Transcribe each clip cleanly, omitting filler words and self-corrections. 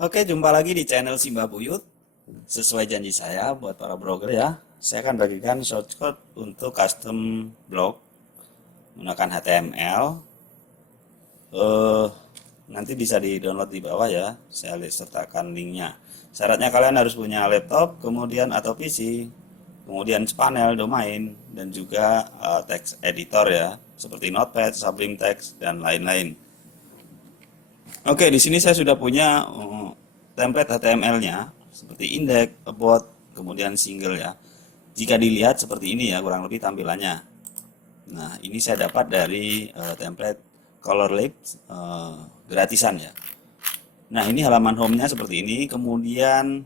Oke, jumpa lagi di channel Simba Buyut. Sesuai janji saya buat para blogger ya, saya akan bagikan shortcut untuk custom blog menggunakan HTML. Nanti bisa di-download di bawah ya. Saya sertakan linknya. Syaratnya kalian harus punya laptop, kemudian atau PC, kemudian panel, domain, dan juga text editor ya, seperti Notepad, Sublime Text, dan lain-lain. Oke, di sini saya sudah punya template HTML-nya seperti index, about, kemudian single ya. Jika dilihat seperti ini ya kurang lebih tampilannya. Nah, ini saya dapat dari template Color Lab gratisan ya. Nah, ini halaman home-nya seperti ini, kemudian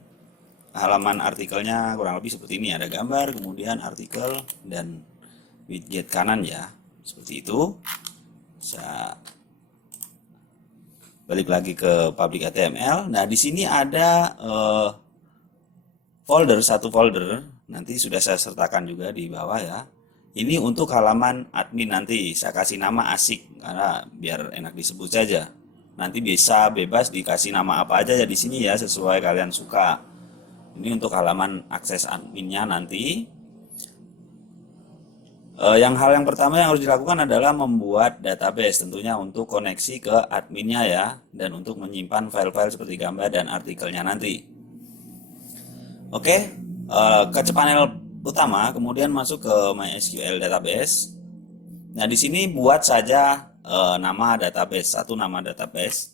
halaman artikelnya kurang lebih seperti ini, ada gambar, kemudian artikel dan widget kanan ya. Seperti itu. Saya balik lagi ke public HTML. Nah, di sini ada satu folder, nanti sudah saya sertakan juga di bawah ya. Ini untuk halaman admin nanti, saya kasih nama asik karena biar enak disebut saja. Nanti bisa bebas dikasih nama apa aja ya di sini ya, sesuai kalian suka. Ini untuk halaman akses adminnya nanti. Hal yang pertama yang harus dilakukan adalah membuat database tentunya untuk koneksi ke adminnya ya, dan untuk menyimpan file-file seperti gambar dan artikelnya nanti. Oke, ke panel utama, kemudian masuk ke MySQL database. Nah, di sini buat saja nama database, satu nama database.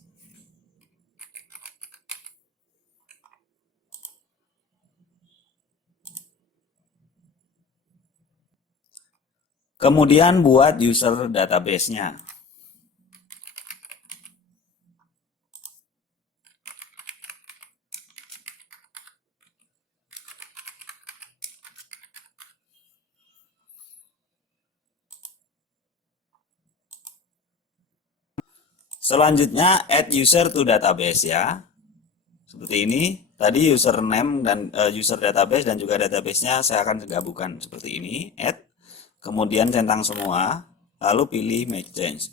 Kemudian buat user database-nya. Selanjutnya add user to database ya. Seperti ini. Tadi username dan user database dan juga database-nya saya akan gabungkan seperti ini. Add. Kemudian centang semua. Lalu pilih make change.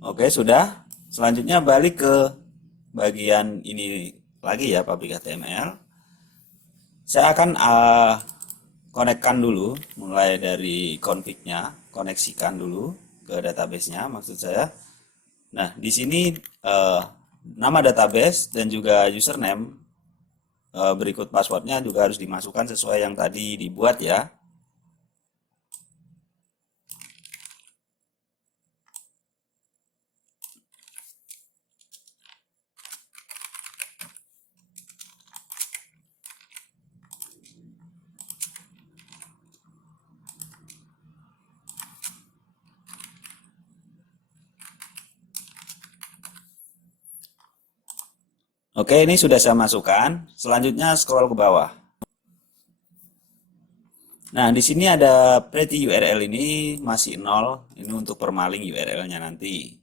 Oke, sudah. Selanjutnya balik ke bagian ini lagi ya, public HTML. Saya akan konekkan dulu, mulai dari config-nya, koneksikan dulu ke database-nya maksud saya. Nah, di sini nama database dan juga username berikut passwordnya juga harus dimasukkan sesuai yang tadi dibuat ya. Oke, ini sudah saya masukkan. Selanjutnya scroll ke bawah. Nah, di sini ada pretty URL ini masih 0. Ini untuk permaling URL-nya nanti.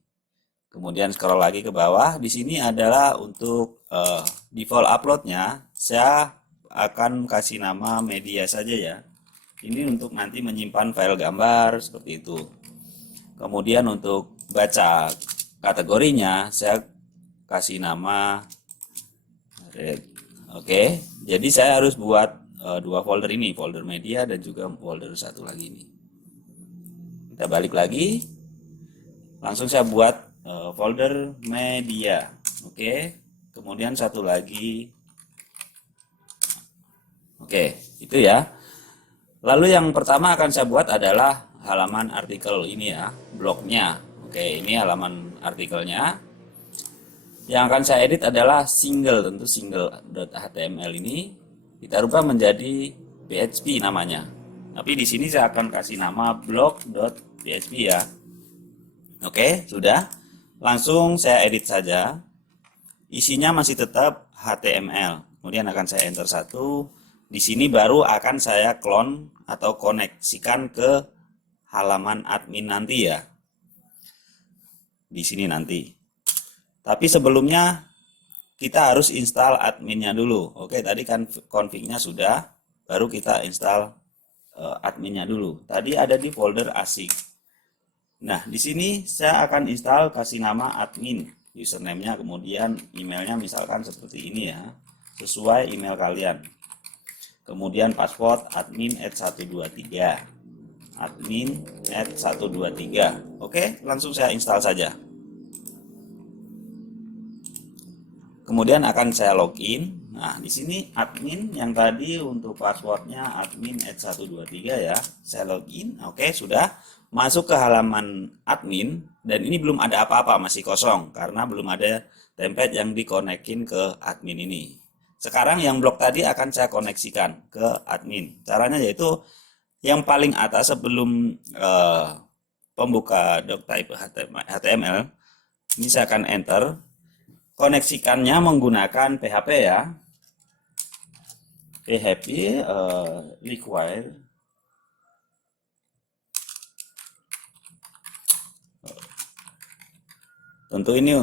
Kemudian scroll lagi ke bawah. Di sini adalah untuk default upload-nya. Saya akan kasih nama media saja ya. Ini untuk nanti menyimpan file gambar seperti itu. Kemudian untuk baca kategorinya, saya kasih nama red. Oke, jadi saya harus buat dua folder ini, folder media dan juga folder satu lagi ini. Kita balik lagi, langsung saya buat folder media. Oke, kemudian satu lagi. Oke, itu ya. Lalu yang pertama akan saya buat adalah halaman artikel ini ya, blognya. Oke, ini halaman artikelnya. Yang akan saya edit adalah single, tentu single.html ini kita rubah menjadi PHP namanya. Tapi di sini saya akan kasih nama blog.php ya. Oke, sudah. Langsung saya edit saja. Isinya masih tetap HTML. Kemudian akan saya enter 1. Di sini baru akan saya clone atau koneksikan ke halaman admin nanti ya. Di sini nanti. Tapi sebelumnya kita harus install adminnya dulu. Oke, tadi kan config-nya sudah, baru kita install adminnya dulu. Tadi ada di folder asik. Nah, di sini saya akan install, kasih nama admin username-nya, kemudian emailnya misalkan seperti ini ya, sesuai email kalian. Kemudian password admin@123, admin@123. Oke, langsung saya install saja. Kemudian akan saya login. Nah, di sini admin yang tadi untuk passwordnya admin@123 ya. Saya login. Oke, sudah masuk ke halaman admin dan ini belum ada apa-apa, masih kosong karena belum ada template yang dikonekin ke admin ini. Sekarang yang blok tadi akan saya koneksikan ke admin. Caranya yaitu yang paling atas sebelum pembuka doctype HTML, ini saya akan enter. Koneksikannya menggunakan PHP ya. PHP require tentu ini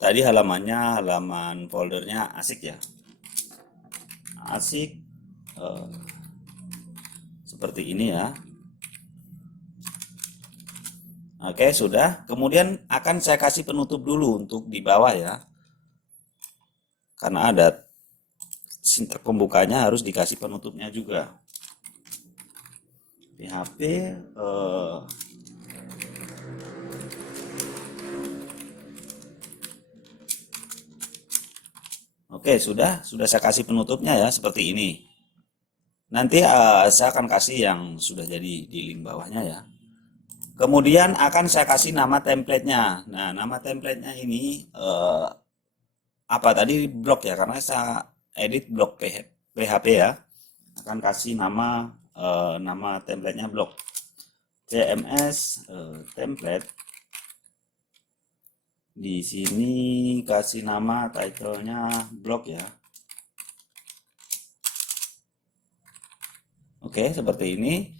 tadi halamannya, halaman foldernya asik ya. Asik seperti ini ya. Oke, sudah. Kemudian akan saya kasih penutup dulu untuk di bawah ya. Karena ada sintak pembukanya harus dikasih penutupnya juga. PHP Oke, sudah saya kasih penutupnya ya seperti ini. Nanti saya akan kasih yang sudah jadi di link bawahnya ya. Kemudian akan saya kasih nama templatenya. Nah, nama templatenya ini apa tadi, blog ya, karena saya edit blog PHP ya. Akan kasih nama nama templatenya blog CMS template. Di sini kasih nama title-nya blog ya. Oke, seperti ini.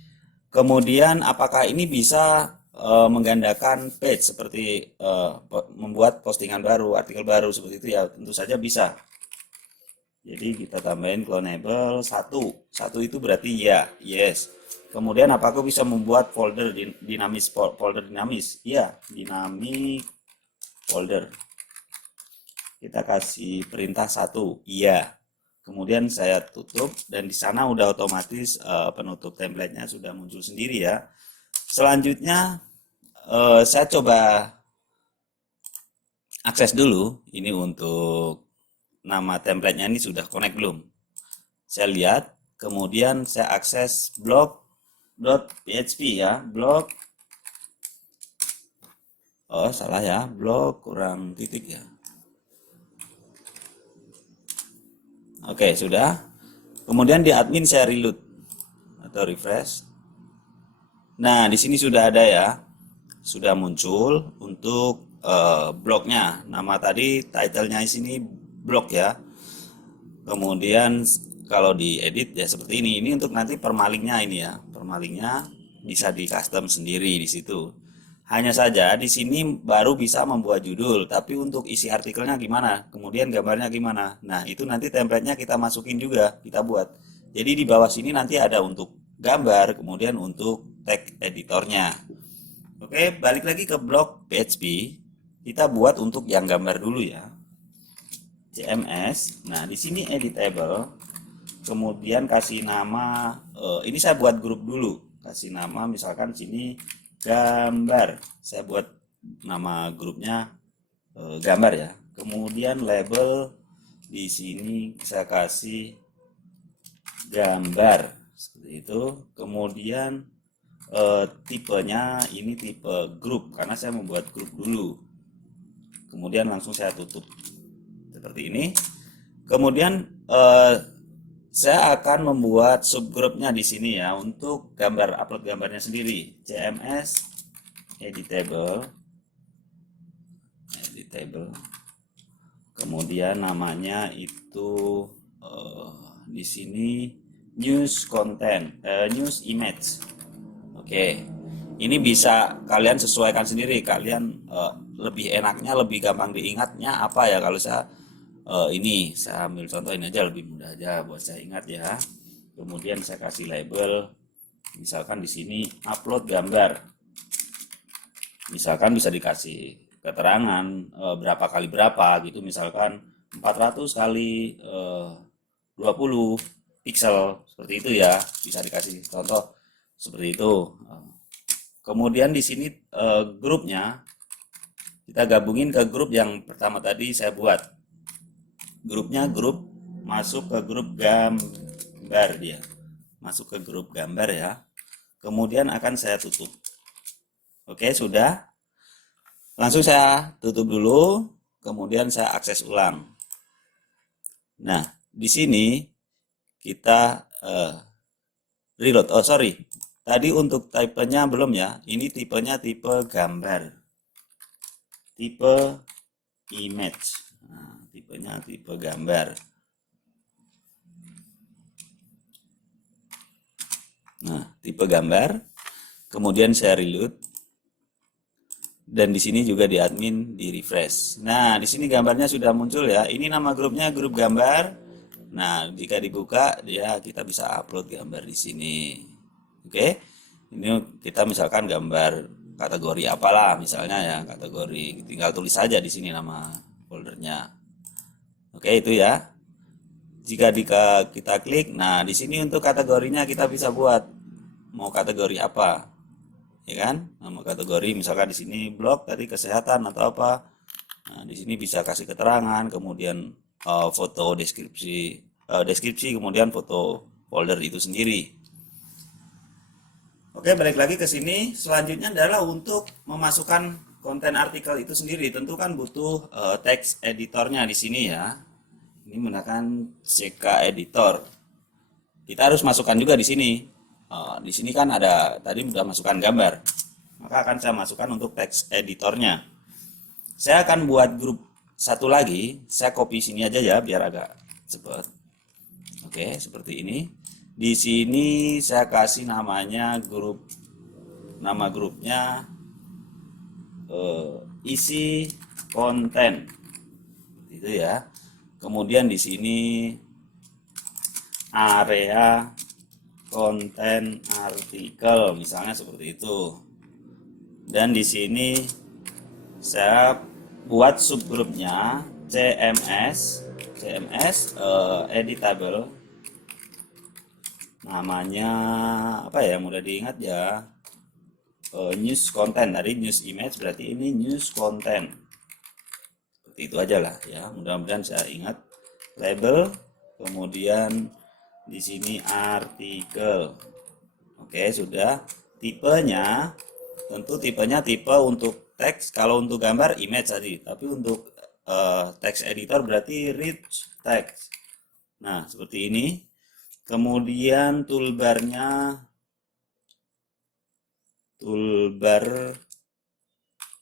Kemudian apakah ini bisa menggandakan page seperti membuat postingan baru, artikel baru seperti itu ya? Tentu saja bisa. Jadi kita tambahin clonable 1. 1 itu berarti ya, yes. Kemudian apakah bisa membuat folder dinamis, folder dinamis? Iya, dynamic folder. Kita kasih perintah 1, iya. Kemudian saya tutup dan di sana udah otomatis penutup templatenya sudah muncul sendiri ya. Selanjutnya saya coba akses dulu ini untuk nama templatenya ini sudah connect belum. Saya lihat, kemudian saya akses blog.php ya, blog. Oh salah ya, blog kurang titik ya. Oke, sudah. Kemudian di admin saya reload atau refresh. Nah, di sini sudah ada ya. Sudah muncul untuk blognya. Nama tadi title-nya di sini blog ya. Kemudian kalau diedit ya seperti ini. Ini untuk nanti permalingnya ini ya. Permalingnya bisa di custom sendiri di situ. Hanya saja di sini baru bisa membuat judul, tapi untuk isi artikelnya gimana? Kemudian gambarnya gimana? Nah, itu nanti template-nya kita masukin juga, kita buat. Jadi di bawah sini nanti ada untuk gambar, kemudian untuk tag editornya. Oke, balik lagi ke blog PHP. Kita buat untuk yang gambar dulu ya. CMS. Nah, di sini editable. Kemudian kasih nama, ini saya buat grup dulu. Kasih nama misalkan sini gambar, saya buat nama grupnya gambar ya. Kemudian label di sini saya kasih gambar seperti itu. Kemudian tipenya ini tipe grup karena saya membuat grup dulu. Kemudian langsung saya tutup seperti ini. Kemudian saya akan membuat subgrupnya di sini ya untuk gambar, upload gambarnya sendiri. CMS editable. Kemudian namanya itu di sini news content, news image. Oke. Ini bisa kalian sesuaikan sendiri. Kalian lebih enaknya, lebih gampang diingatnya apa ya kalau saya ini saya ambil contoh ini aja lebih mudah aja buat saya ingat ya. Kemudian saya kasih label, misalkan di sini upload gambar. Misalkan bisa dikasih keterangan berapa kali berapa gitu, misalkan 400 kali 20 pixel seperti itu ya, bisa dikasih contoh seperti itu. Kemudian di sini grupnya kita gabungin ke grup yang pertama tadi saya buat. Grupnya grup masuk ke grup gambar dia. Masuk ke grup gambar ya. Kemudian akan saya tutup. Oke, sudah. Langsung saya tutup dulu, kemudian saya akses ulang. Nah, di sini kita reload. Oh, sorry. Tadi untuk tipenya belum ya. Ini tipenya tipe gambar. Tipe image. Nah, tipenya tipe gambar. Nah, tipe gambar. Kemudian saya reload. Dan di sini juga di admin di refresh. Nah, di sini gambarnya sudah muncul ya. Ini nama grupnya grup gambar. Nah, jika dibuka ya kita bisa upload gambar di sini. Oke. Ini kita misalkan gambar kategori apalah misalnya ya, kategori tinggal tulis saja di sini nama foldernya. Oke, itu ya. Jika kita klik, nah di sini untuk kategorinya kita bisa buat mau kategori apa. Ya kan? Nama kategori misalkan di sini blog tadi kesehatan atau apa. Nah, di sini bisa kasih keterangan, kemudian foto deskripsi, kemudian foto folder itu sendiri. Oke, balik lagi ke sini. Selanjutnya adalah untuk memasukkan konten artikel itu sendiri. Tentu kan butuh text editornya di sini ya. Ini menggunakan CK editor. Kita harus masukkan juga di sini. Di sini kan ada tadi sudah masukkan gambar, maka akan saya masukkan untuk text editornya. Saya akan buat grup satu lagi, saya copy sini aja ya biar agak cepat. Oke, seperti ini. Di sini saya kasih namanya grup, nama grupnya isi konten, itu ya. Kemudian di sini area konten artikel misalnya seperti itu. Dan di sini saya buat subgrupnya CMS editable. Namanya apa ya, mudah diingat ya. News content, dari news image berarti ini news content. Seperti itu aja lah ya. Mudah-mudahan saya ingat. Label, kemudian di sini artikel. Oke, sudah. Tipenya, tentu tipenya tipe untuk teks. Kalau untuk gambar image tadi, tapi untuk text editor berarti rich text. Nah, seperti ini. Kemudian toolbar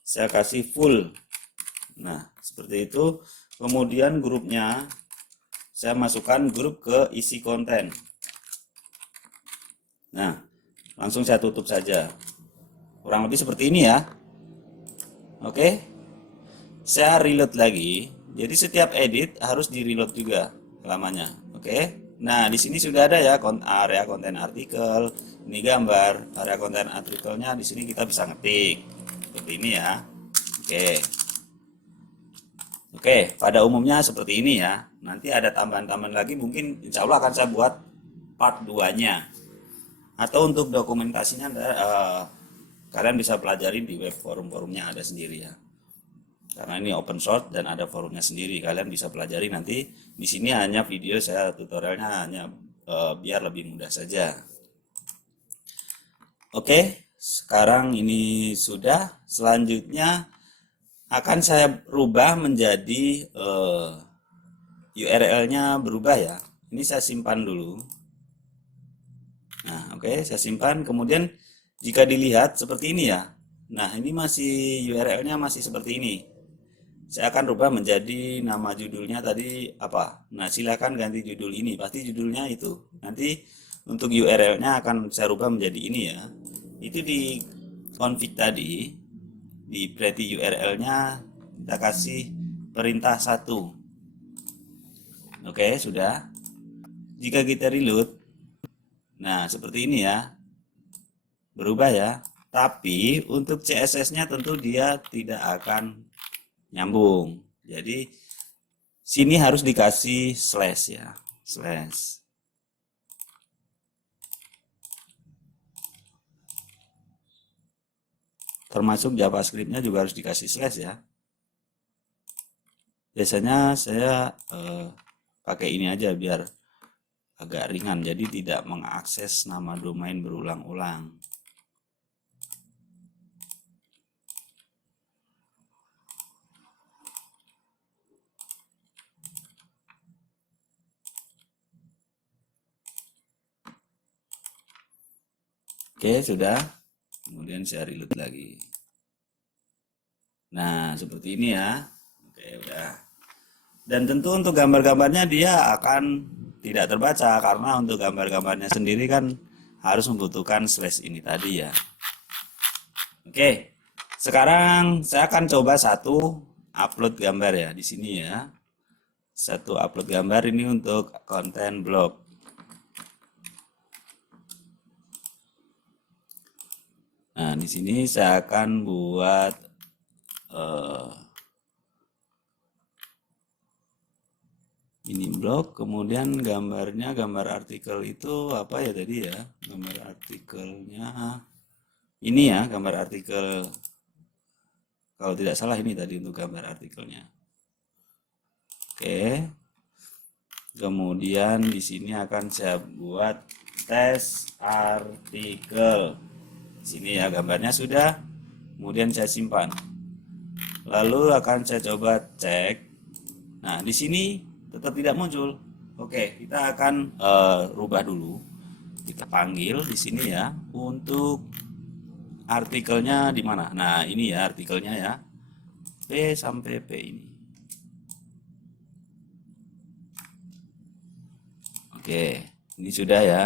saya kasih full. Nah, seperti itu. Kemudian grupnya saya masukkan grup ke isi konten. Nah, langsung saya tutup saja. Kurang lebih seperti ini ya. Oke. Saya reload lagi. Jadi setiap edit harus di reload juga lamanya. Oke. Nah, di sini sudah ada ya area konten artikel. Ini gambar. Area konten artikelnya di sini kita bisa ngetik. Seperti ini ya. Oke. Oke, pada umumnya seperti ini ya. Nanti ada tambahan-tambahan lagi, mungkin insya Allah akan saya buat part 2-nya. Atau untuk dokumentasinya kalian bisa pelajari di web forum-forumnya ada sendiri ya. Karena ini open source dan ada forumnya sendiri, kalian bisa pelajari nanti. Di sini hanya video saya tutorialnya hanya biar lebih mudah saja. Oke, sekarang ini sudah. Selanjutnya akan saya rubah menjadi URL-nya berubah ya. Ini saya simpan dulu. Nah, oke, saya simpan. Kemudian jika dilihat seperti ini ya. Nah, ini masih URL-nya masih seperti ini. Saya akan rubah menjadi nama judulnya tadi apa. Nah, silakan ganti judul ini. Pasti judulnya itu. Nanti untuk URL-nya akan saya rubah menjadi ini ya. Itu di config tadi. Di berarti URL-nya kita kasih perintah 1. Oke, sudah. Jika kita reload, nah seperti ini ya. Berubah ya. Tapi untuk CSS-nya tentu dia tidak akan nyambung. Jadi sini harus dikasih slash ya, slash. Termasuk JavaScript-nya juga harus dikasih slash ya. Biasanya saya pakai ini aja biar agak ringan, jadi tidak mengakses nama domain berulang-ulang. Oke, sudah. Kemudian saya reload lagi. Nah, seperti ini ya. Oke, udah. Dan tentu untuk gambar-gambarnya dia akan tidak terbaca karena untuk gambar-gambarnya sendiri kan harus membutuhkan slash ini tadi ya. Oke. Sekarang saya akan coba satu upload gambar ya di sini ya. Satu upload gambar ini untuk konten blog. Nah, di sini saya akan buat ini blog, kemudian gambarnya, gambar artikel itu apa ya tadi ya? Gambar artikelnya ini ya, gambar artikel. Kalau tidak salah ini tadi untuk gambar artikelnya. Oke. Kemudian di sini akan saya buat tes artikel. Di sini ya gambarnya sudah. Kemudian saya simpan. Lalu akan saya coba cek. Nah, di sini tetap tidak muncul. Oke, kita akan rubah dulu. Kita panggil di sini ya untuk artikelnya di mana. Nah, ini ya artikelnya ya. P sampai P ini. Oke, ini sudah ya.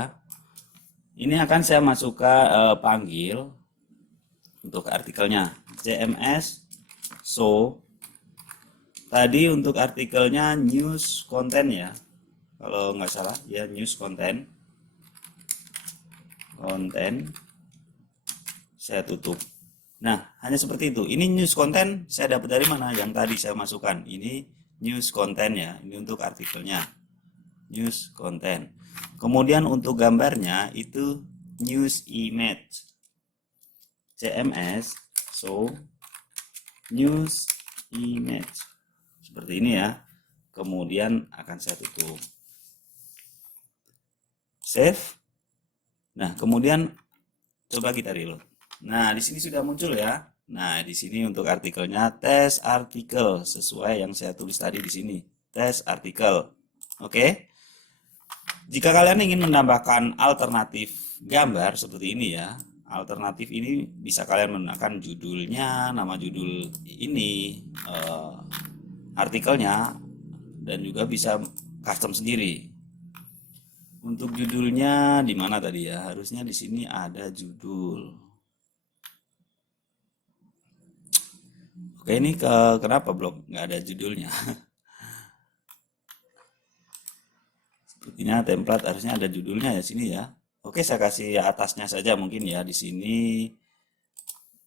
Ini akan saya masukkan panggil untuk artikelnya CMS show. Tadi untuk artikelnya news content ya, kalau nggak salah ya, news content. Saya tutup. Nah, hanya seperti itu. Ini news content saya dapat dari mana? Yang tadi saya masukkan. Ini news content ya. Ini untuk artikelnya. News content. Kemudian untuk gambarnya itu news image. CMS show news image. Seperti ini ya. Kemudian akan saya tutup. Save. Nah, kemudian coba kita reload. Nah, di sini sudah muncul ya. Nah, di sini untuk artikelnya tes artikel sesuai yang saya tulis tadi di sini. Tes artikel. Oke. Jika kalian ingin menambahkan alternatif gambar seperti ini ya. Alternatif ini bisa kalian menggunakan judulnya, nama judul ini, artikelnya, dan juga bisa custom sendiri. Untuk judulnya di mana tadi ya? Harusnya di sini ada judul. Oke, ini kenapa blog nggak ada judulnya? Sepertinya template harusnya ada judulnya ya sini ya. Oke, saya kasih atasnya saja mungkin ya di sini.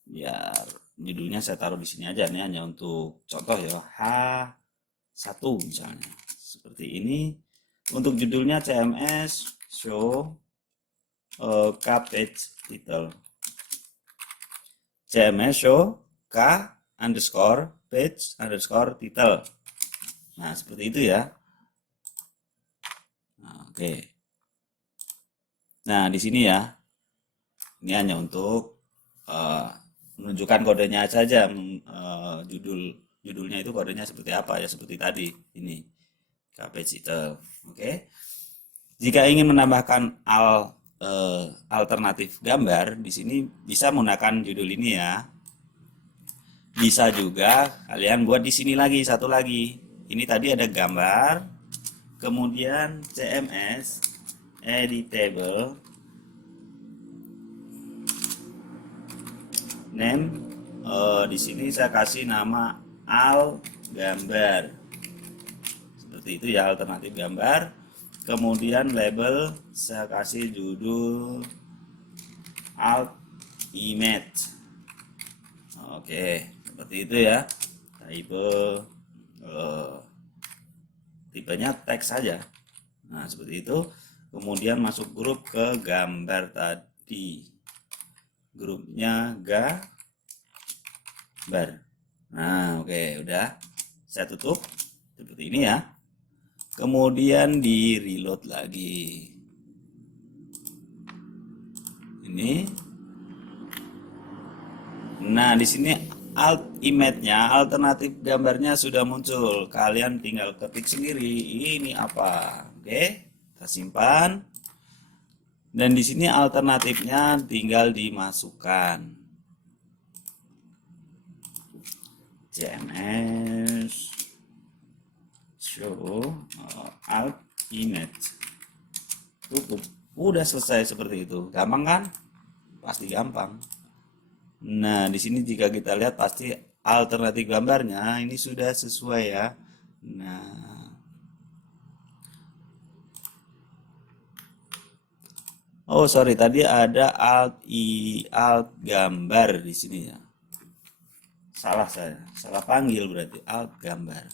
Biar judulnya saya taruh di sini aja nih, hanya untuk contoh ya. H1 misalnya. Seperti ini. Untuk judulnya CMS show page title. CMS show k underscore page underscore title. Nah, seperti itu ya. Nah, oke. Nah, di sini ya. Ini hanya untuk menunjukkan kodenya saja. Judulnya itu kodenya seperti apa ya, seperti tadi ini. K page title. Oke. Jika ingin menambahkan alternatif gambar, di sini bisa menggunakan judul ini ya. Bisa juga kalian buat di sini lagi satu lagi. Ini tadi ada gambar, kemudian CMS editable name. Di sini saya kasih nama al gambar. Seperti itu ya, alternatif gambar. Kemudian label saya kasih judul alt image. Oke, seperti itu ya. Type tipenya teks saja. Nah, seperti itu. Kemudian masuk grup ke gambar tadi. Grupnya gambar. Nah, oke, udah. Saya tutup seperti ini ya. Kemudian di reload lagi. Ini. Nah, di sini alt image-nya, alternatif gambarnya sudah muncul. Kalian tinggal ketik sendiri ini apa. Oke, kita simpan. Dan di sini alternatifnya tinggal dimasukkan. CMS show alt image. Cukup. Udah selesai seperti itu. Gampang kan? Pasti gampang. Nah, di sini jika kita lihat pasti alternatif gambarnya ini sudah sesuai ya. Nah, oh sorry, tadi ada alt gambar di sini ya. Salah saya, salah panggil berarti alt gambar.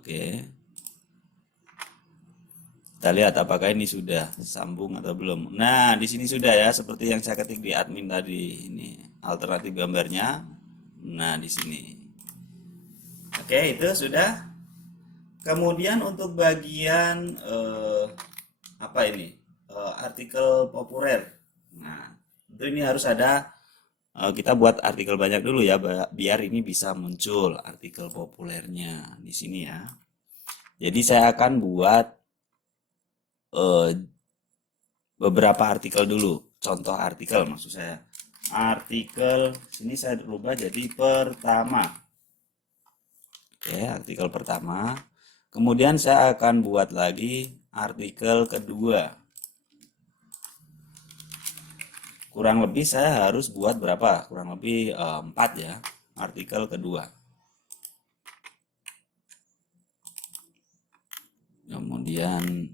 Oke. Kita lihat apakah ini sudah sambung atau belum. Nah, di sini sudah ya, seperti yang saya ketik di admin tadi. Ini alternatif gambarnya. Nah, di sini. Oke, itu sudah. Kemudian untuk bagian apa ini? Artikel populer. Nah, itu ini harus ada kita buat artikel banyak dulu ya, biar ini bisa muncul artikel populernya di sini ya. Jadi saya akan buat beberapa artikel dulu, contoh artikel maksud saya. Artikel sini saya rubah jadi pertama. Oke, artikel pertama. Kemudian saya akan buat lagi artikel kedua. Kurang lebih saya harus buat berapa? Kurang lebih 4 ya, artikel kedua. Kemudian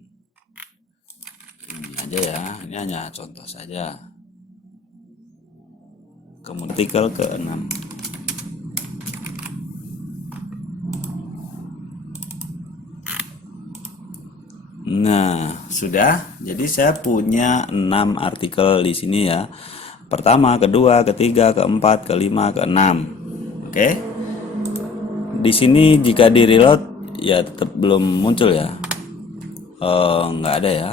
ini aja ya, ini hanya contoh saja. Kemudian artikel ke-6. Nah, sudah. Jadi saya punya 6 artikel di sini ya. Pertama, kedua, ketiga, keempat, kelima, keenam. Oke. Di sini jika di reload ya tetap belum muncul ya. Nggak ada ya.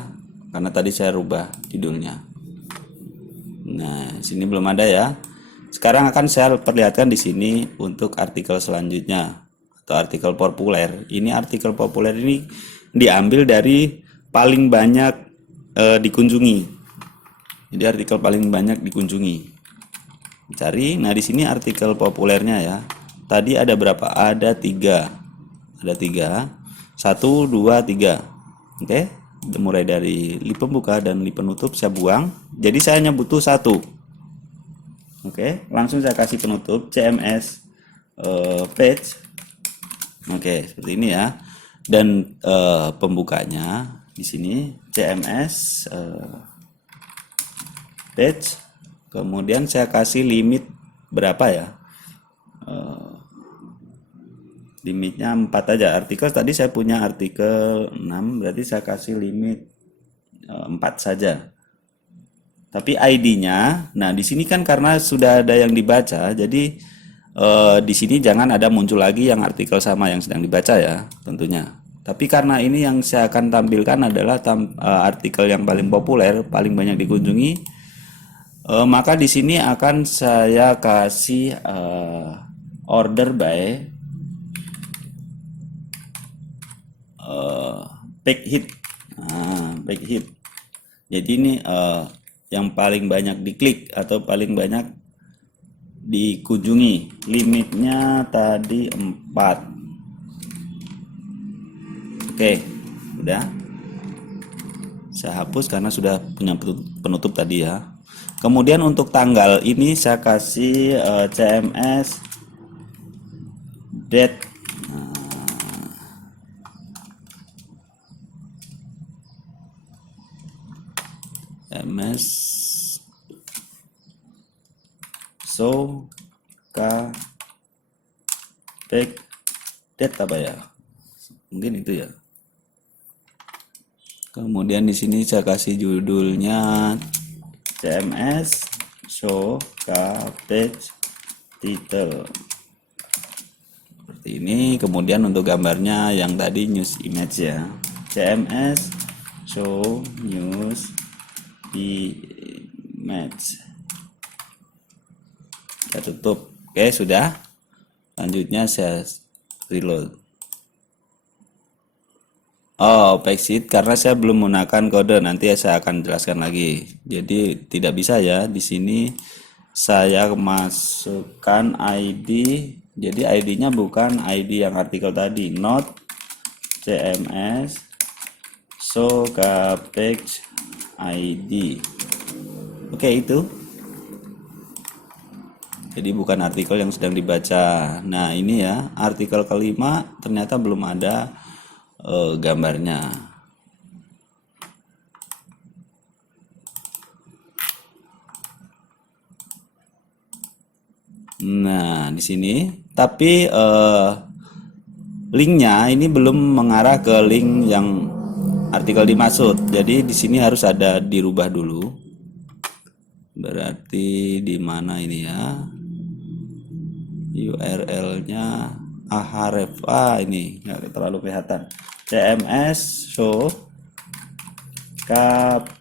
Karena tadi saya rubah judulnya. Nah, sini belum ada ya. Sekarang akan saya perlihatkan di sini untuk artikel selanjutnya atau artikel populer. Ini artikel populer ini diambil dari paling banyak dikunjungi. Jadi artikel paling banyak dikunjungi. Cari. Nah, di sini artikel populernya ya. Tadi ada berapa? Ada 3. Ada 3. 1, 2, 3. Oke. Mulai dari lip pembuka dan lip penutup saya buang. Jadi saya hanya butuh 1. Oke, langsung saya kasih penutup CMS page. Oke, seperti ini ya. Dan pembukanya di sini CMS page. Kemudian saya kasih limit berapa ya? Limitnya 4 aja. Artikel tadi saya punya artikel 6, berarti saya kasih limit 4 saja. Tapi ID-nya, nah di sini kan karena sudah ada yang dibaca, jadi di sini jangan ada muncul lagi yang artikel sama yang sedang dibaca ya, tentunya. Tapi karena ini yang saya akan tampilkan adalah artikel yang paling populer, paling banyak dikunjungi, maka di sini akan saya kasih order by page hit. Nah, page hit. Jadi ini yang paling banyak diklik atau paling banyak dikunjungi. Limitnya tadi 4. Oke, udah. Saya hapus karena sudah punya penutup tadi ya. Kemudian untuk tanggal ini saya kasih CMS date. CMS show back date apa ya, mungkin itu ya. Kemudian di sini saya kasih judulnya CMS show page title seperti ini. Kemudian untuk gambarnya yang tadi news image ya, CMS show news image. Saya tutup. Oke, sudah. Selanjutnya saya reload. Oh, backseat karena saya belum menggunakan kode, nanti saya akan jelaskan lagi. Jadi tidak bisa ya. Di sini saya masukkan ID. Jadi ID-nya bukan ID yang artikel tadi, not CMS show page ID. Oke, itu. Jadi bukan artikel yang sedang dibaca. Nah, ini ya, artikel kelima ternyata belum ada gambarnya. Nah, di sini tapi linknya ini belum mengarah ke link yang artikel dimaksud. Jadi di sini harus ada dirubah dulu. Berarti di mana ini ya? URL-nya ahref. Ini nggak terlalu kelihatan. CMS show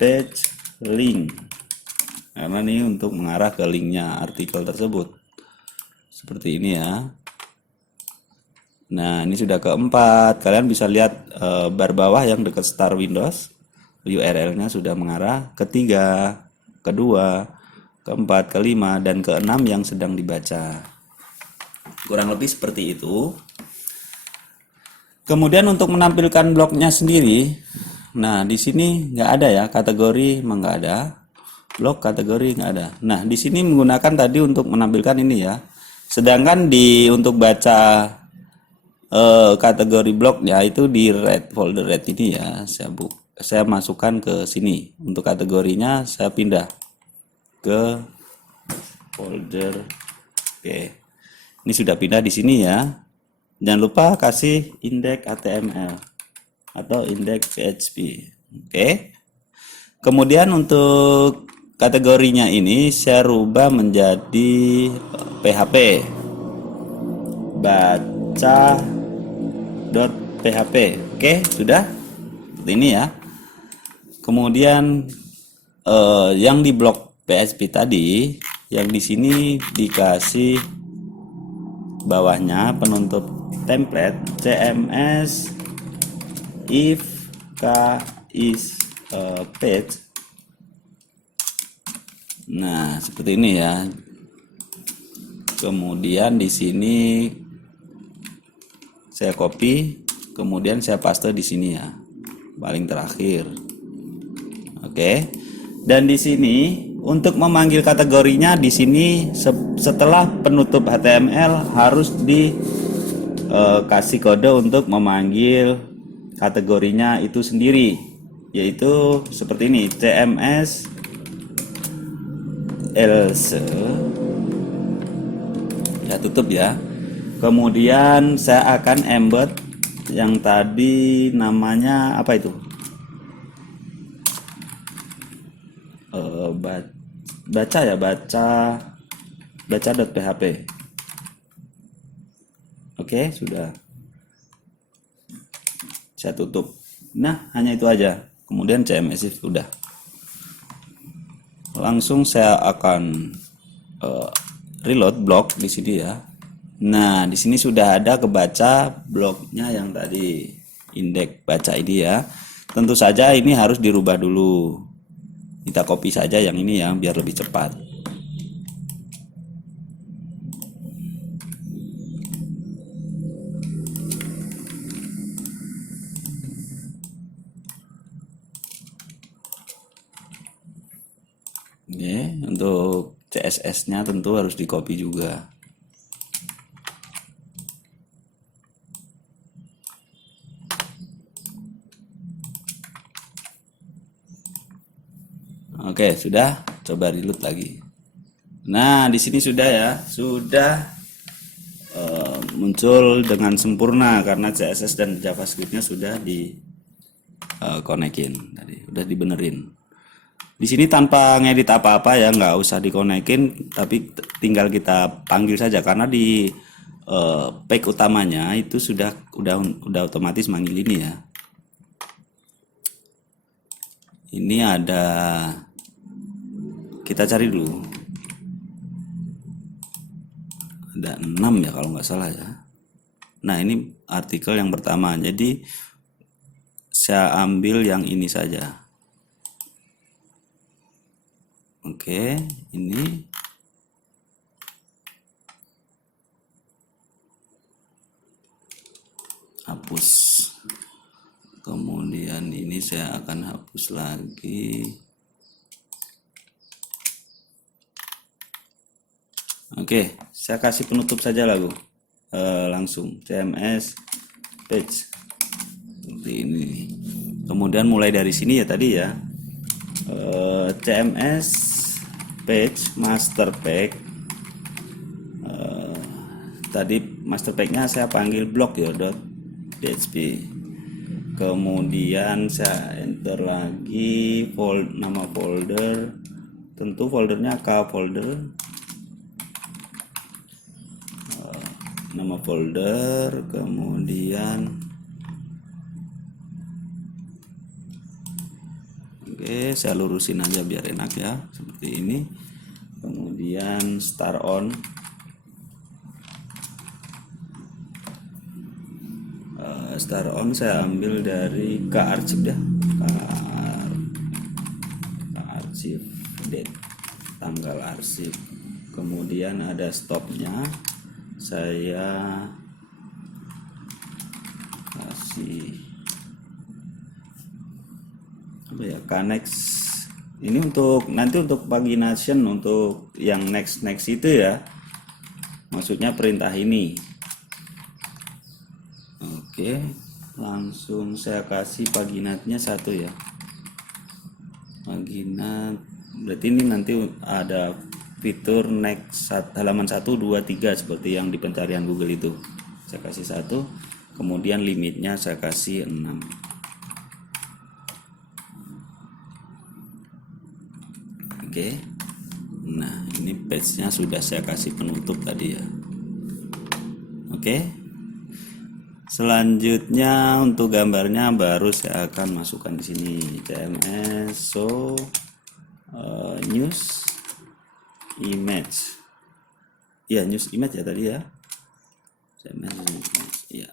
page link, karena ini untuk mengarah ke linknya artikel tersebut seperti ini ya. Nah, ini sudah keempat. Kalian bisa lihat bar bawah yang dekat start Windows, URL-nya sudah mengarah. Ketiga, kedua, keempat, kelima, dan keenam yang sedang dibaca. Kurang lebih seperti itu. Kemudian untuk menampilkan blognya sendiri, nah di sini nggak ada ya, kategori memang nggak ada, blog kategori nggak ada. Nah di sini menggunakan tadi untuk menampilkan ini ya. Sedangkan untuk baca kategori blognya itu di red folder red ini ya, saya masukkan ke sini. Untuk kategorinya saya pindah ke folder. Oke, ini sudah pindah di sini ya. Jangan lupa kasih indeks HTML atau indeks PHP. Oke. Kemudian untuk kategorinya ini saya rubah menjadi PHP. Baca.php. Oke, sudah. Seperti ini ya. Kemudian yang di blok PHP tadi, yang di sini dikasih bawahnya penutup template CMS if is page. Nah, seperti ini ya. Kemudian di sini saya copy, kemudian saya paste di sini ya. Paling terakhir. Oke. Dan di sini untuk memanggil kategorinya di sini setelah penutup HTML harus dikasih kode untuk memanggil kategorinya itu sendiri, yaitu seperti ini, CMS else. Ya, tutup ya. Kemudian saya akan embed yang tadi namanya apa itu? Baca ya, baca.php. Oke, sudah. Saya tutup. Nah, hanya itu aja. Kemudian CMS sudah. Langsung saya akan reload blog di sini ya. Nah, di sini sudah ada kebaca blognya yang tadi, indeks baca ini ya. Tentu saja ini harus dirubah dulu. Kita copy saja yang ini ya, biar lebih cepat. Oke, untuk CSS-nya tentu harus di copy juga. Oke, sudah. Coba reload lagi. Nah, di sini sudah ya, sudah muncul dengan sempurna karena CSS dan JavaScript-nya sudah di konekin tadi, udah dibenerin. Di sini tanpa ngedit apa-apa ya, nggak usah dikonekin, tapi tinggal kita panggil saja karena di page utamanya itu udah otomatis manggil ini ya. Ini ada, kita cari dulu. Ada 6 ya kalau nggak salah ya. Nah, ini artikel yang pertama. Jadi saya ambil yang ini saja. Oke, ini hapus. Kemudian ini saya akan hapus lagi. Oke, saya kasih penutup saja lagu. Langsung CMS page seperti ini. Kemudian mulai dari sini ya tadi ya. CMS page master page. Tadi master page-nya saya panggil blog ya .php. Kemudian saya enter lagi nama folder. Tentu foldernya K folder. Nama folder, kemudian oke, saya lurusin aja biar enak ya, seperti ini. Kemudian start on, saya ambil dari k arsip ya, k arsip date, tanggal arsip. Kemudian ada stopnya, saya kasih apa ya, connect. Ini untuk nanti untuk pagination, untuk yang next itu ya, maksudnya perintah ini. Oke, langsung saya kasih paginatnya 1 ya, paginat. Berarti ini nanti ada fitur next halaman 1, 2, 3 seperti yang di pencarian Google itu. Saya kasih 1, kemudian limitnya saya kasih 6. Oke. Nah, ini page-nya sudah saya kasih penutup tadi ya. Oke. Selanjutnya untuk gambarnya baru saya akan masukkan di sini CMS show news image. Ya, news image ya tadi ya. Ya.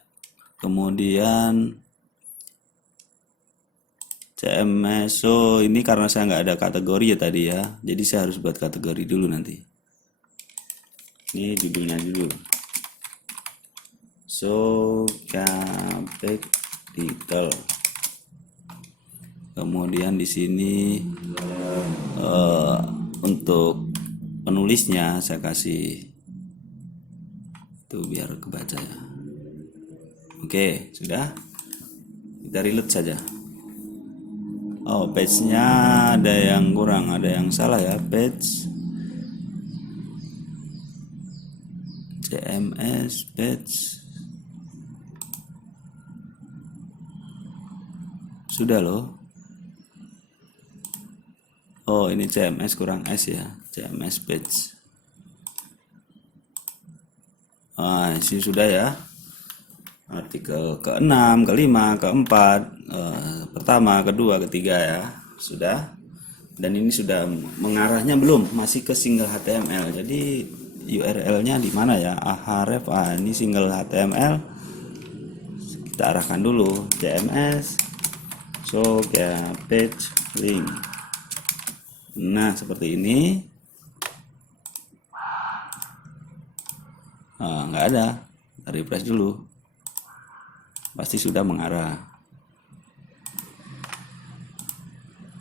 Kemudian CMS show ini karena saya nggak ada kategori ya tadi ya. Jadi saya harus buat kategori dulu nanti. Ini judulnya dulu. So campaign detail. Kemudian di sini untuk penulisnya saya kasih itu biar kebaca ya. Oke, sudah. Kita reload saja. Oh, page-nya ada yang kurang, ada yang salah ya. Page CMS page sudah loh. Oh, ini CMS kurang S ya, CMS page. Ini sudah ya. Artikel ke-6, ke-5, ke-4, pertama, kedua, ketiga ya, sudah. Dan ini sudah mengarahnya belum? Masih ke single HTML. Jadi URL-nya di mana ya? Ahref. Ini single HTML. Kita arahkan dulu CMS. So ya page link. Nah, seperti ini. Nggak ada. Kita refresh dulu. Pasti sudah mengarah.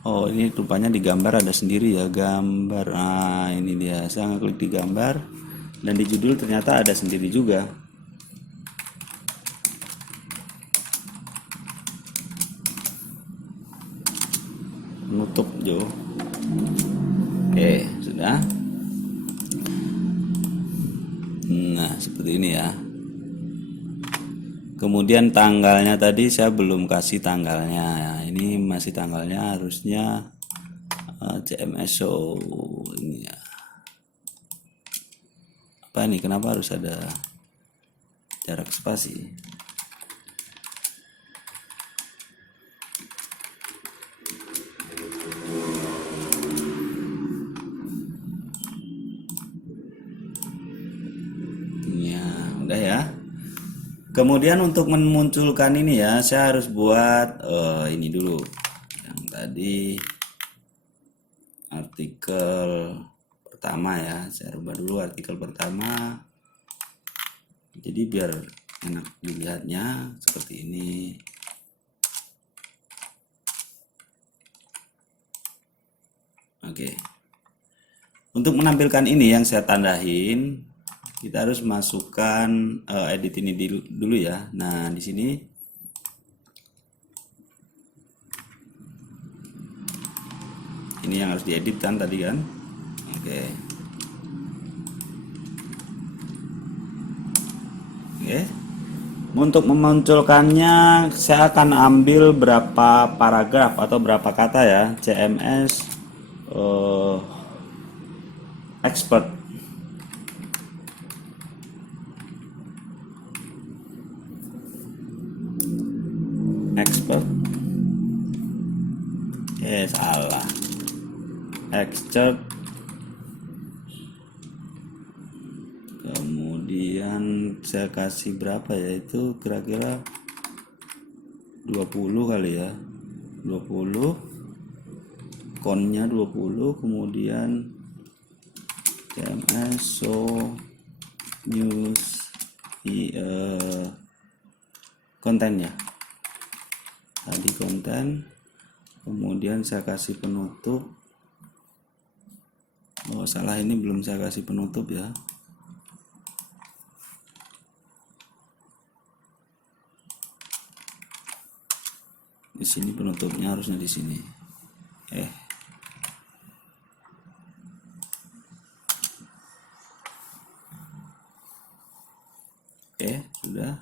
Oh, ini rupanya di gambar ada sendiri ya, gambar. Ini dia. Saya ngeklik di gambar dan di judul ternyata ada sendiri juga. Menutup Jo. Oke, sudah. seperti ini ya. Kemudian tanggalnya tadi saya belum kasih tanggalnya. Ini masih tanggalnya harusnya CMS show ini ya. Apa nih? Kenapa harus ada jarak spasi? Ya, udah ya. Kemudian untuk memunculkan ini ya, saya harus buat ini dulu. Yang tadi artikel pertama ya, saya rubah dulu artikel pertama. Jadi biar enak dilihatnya seperti ini. Oke. Untuk menampilkan ini yang saya tandain, kita harus masukkan edit ini dulu ya. Nah, di sini ini yang harus diedit kan tadi kan. Oke. Untuk memunculkannya saya akan ambil berapa paragraf atau berapa kata ya. CMS expert. Expert. Salah. Expert. Kemudian saya kasih berapa ya, itu kira-kira 20 kali ya, 20 konnya 20. Kemudian CMS show news kontennya tadi konten. Kemudian saya kasih penutup. Oh salah, ini belum saya kasih penutup ya. Di sini penutupnya harusnya di sini. Sudah.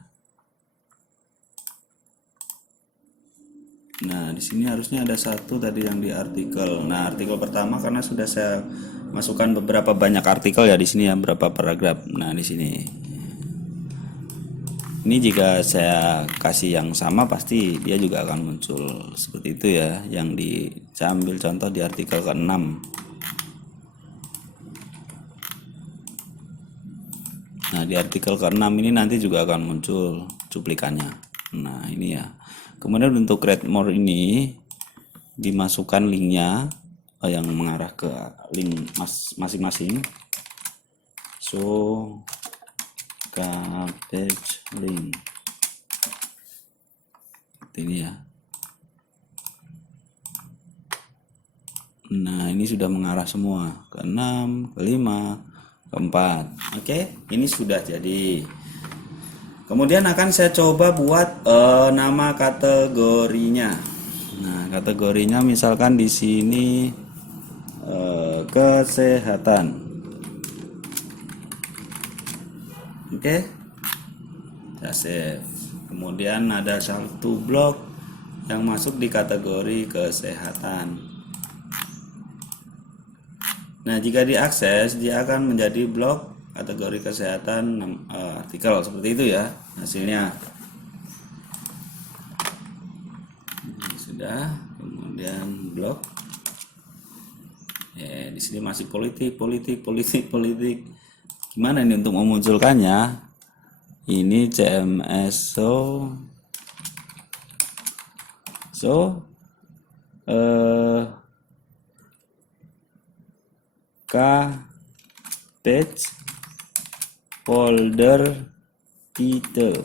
Nah, di sini harusnya ada satu tadi yang di artikel. Nah, artikel pertama karena sudah saya masukkan beberapa banyak artikel ya di sini ya, berapa paragraf. Nah, di sini. Ini jika saya kasih yang sama pasti dia juga akan muncul seperti itu ya. Saya ambil contoh di artikel ke-6. Nah, di artikel ke-6 ini nanti juga akan muncul cuplikannya. Nah, ini ya. Kemudian untuk create more ini dimasukkan linknya yang mengarah ke link masing-masing. So page link ini ya. Nah, ini sudah mengarah semua ke 6, ke 5, ke 4. Oke, ini sudah jadi. Kemudian akan saya coba buat nama kategorinya. Nah, kategorinya misalkan di sini kesehatan. Oke, saya save. Kemudian ada satu blok yang masuk di kategori kesehatan. Nah, jika diakses dia akan menjadi blok kategori kesehatan artikel seperti itu ya hasilnya. Sudah, kemudian blok. Di sini masih politik. Gimana ini untuk memunculkannya? Ini CMS page folder title,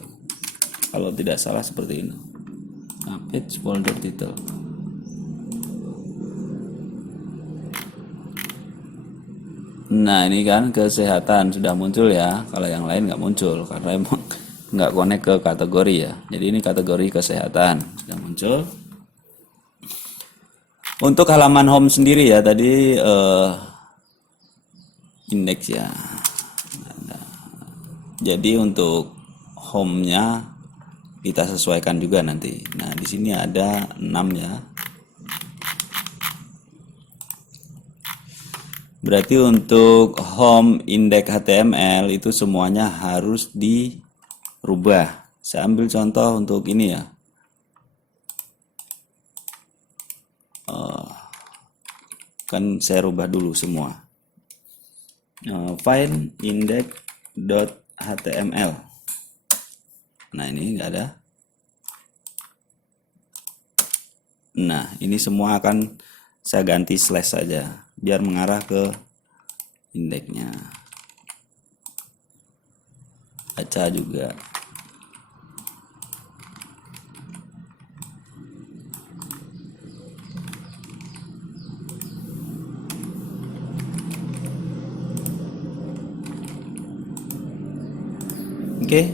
kalau tidak salah seperti ini. Page folder title. Nah, ini kan kesehatan sudah muncul ya. Kalau yang lain nggak muncul karena emang nggak connect ke kategori ya. Jadi ini kategori kesehatan sudah muncul. Untuk halaman home sendiri ya tadi indeks ya. Jadi untuk home-nya kita sesuaikan juga nanti. Nah, di sini ada 6 ya. Berarti untuk home index HTML itu semuanya harus dirubah. Saya ambil contoh untuk ini ya. Kan saya rubah dulu semua. Find index.html. Nah, ini enggak ada. Nah, ini semua akan saya ganti slash saja biar mengarah ke indeksnya. Baca juga. Oke.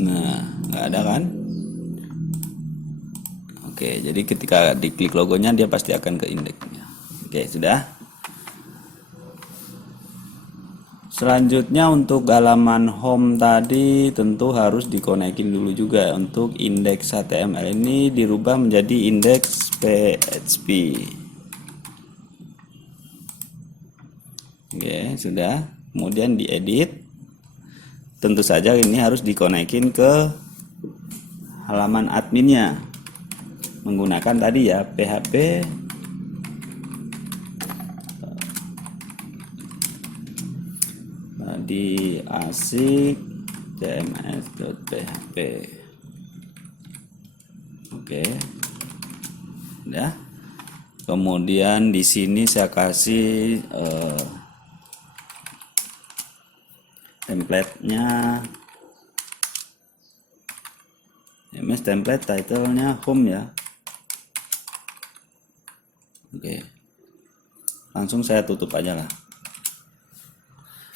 Nah, nggak ada kan? Oke, jadi ketika diklik logonya dia pasti akan ke indeksnya. Oke, sudah. Selanjutnya untuk halaman home tadi tentu harus dikonekin dulu juga. Untuk indeks HTML ini dirubah menjadi indeks PHP. Oke, sudah. Kemudian diedit. Tentu saja ini harus dikonekin ke halaman adminnya menggunakan tadi ya PHP di asik cms.php. Oke. Udah. Kemudian di sini saya kasih template-nya, MS template, title-nya home ya. Oke, langsung saya tutup aja lah.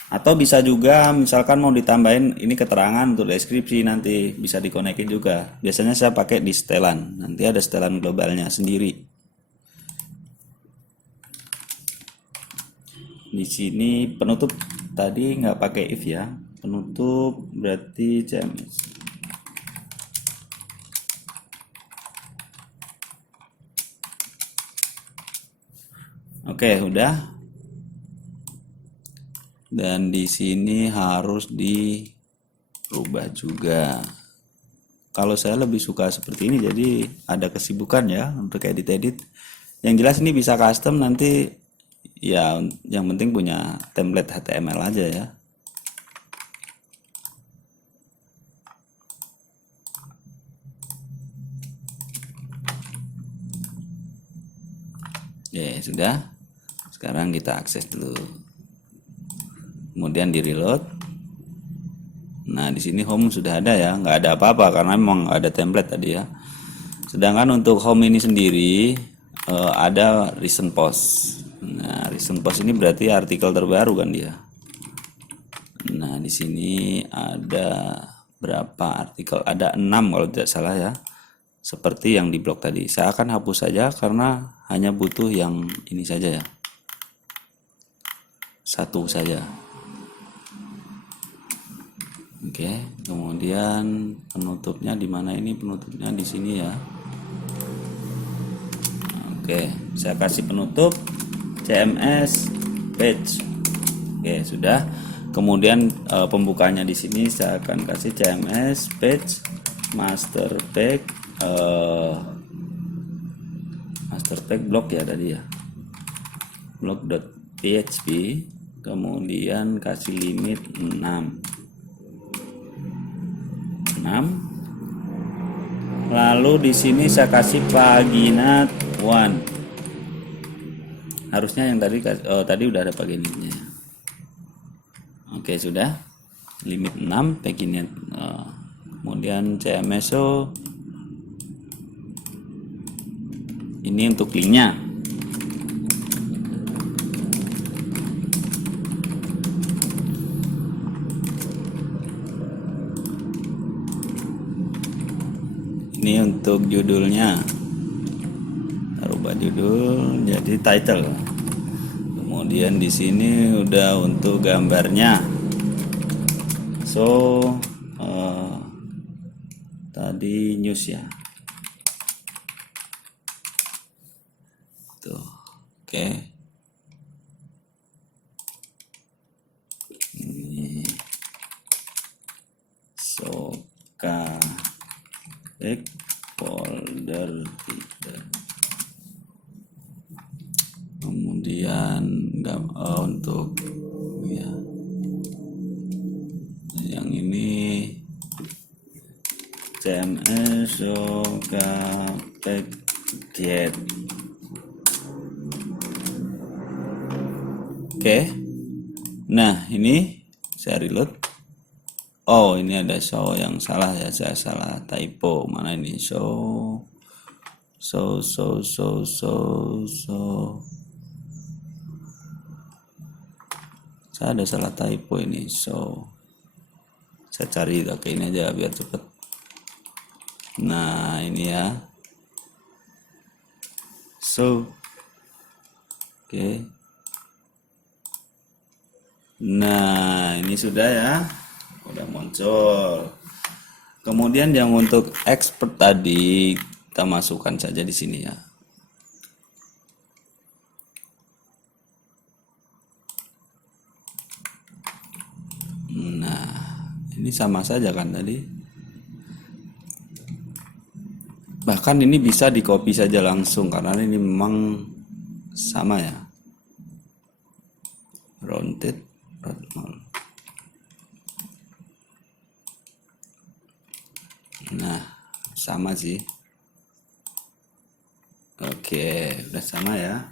Atau bisa juga misalkan mau ditambahin ini keterangan untuk deskripsi, nanti bisa dikonekin juga. Biasanya saya pakai di setelan, nanti ada setelan globalnya sendiri. Di sini penutup tadi nggak pakai if ya, penutup berarti CMS. Oke, udah. Dan di sini harus dirubah juga. Kalau saya lebih suka seperti ini, jadi ada kesibukan ya untuk edit-edit. Yang jelas ini bisa custom nanti ya, yang penting punya template HTML aja ya. Ya, sudah. Sekarang kita akses dulu. Kemudian di reload. Nah, di sini home sudah ada ya, nggak ada apa-apa karena memang ada template tadi ya. Sedangkan untuk home ini sendiri ada recent post. Nah, recent post ini berarti artikel terbaru kan dia. Nah, di sini ada berapa artikel? Ada 6 kalau tidak salah ya. Seperti yang di blog tadi. Saya akan hapus saja karena hanya butuh yang ini saja ya. Satu saja. Oke, kemudian penutupnya di mana ini? Penutupnya di sini ya. Oke, saya kasih penutup CMS page. Oke, sudah. Kemudian pembukanya di sini saya akan kasih CMS page master page blog ya tadi ya. blog.php, kemudian kasih limit 6. Lalu di sini saya kasih pagina 1. Harusnya yang tadi udah ada paginatnya. Oke, sudah. Limit 6 paginat. Kemudian CMSO. Ini untuk linknya. Ini untuk judulnya, rubah judul jadi title. Kemudian di sini udah untuk gambarnya, So tadi news ya tuh. Oke, ini Soka folder 3. Kemudian untuk ya yang ini CMS Soka get. Oke, nah ini saya reload. Oh, ini ada show yang salah ya, saya salah typo. Mana ini show. Saya ada salah typo ini. So saya cari, oke ini aja biar cepet. Nah ini ya. So oke. Nah ini sudah ya, udah muncul. Kemudian yang untuk expert tadi kita masukkan saja di sini ya. Nah ini sama saja kan tadi. Bahkan ini bisa di copy saja langsung karena ini memang sama ya. Rounded. Nah sama sih. Oke, udah sama ya.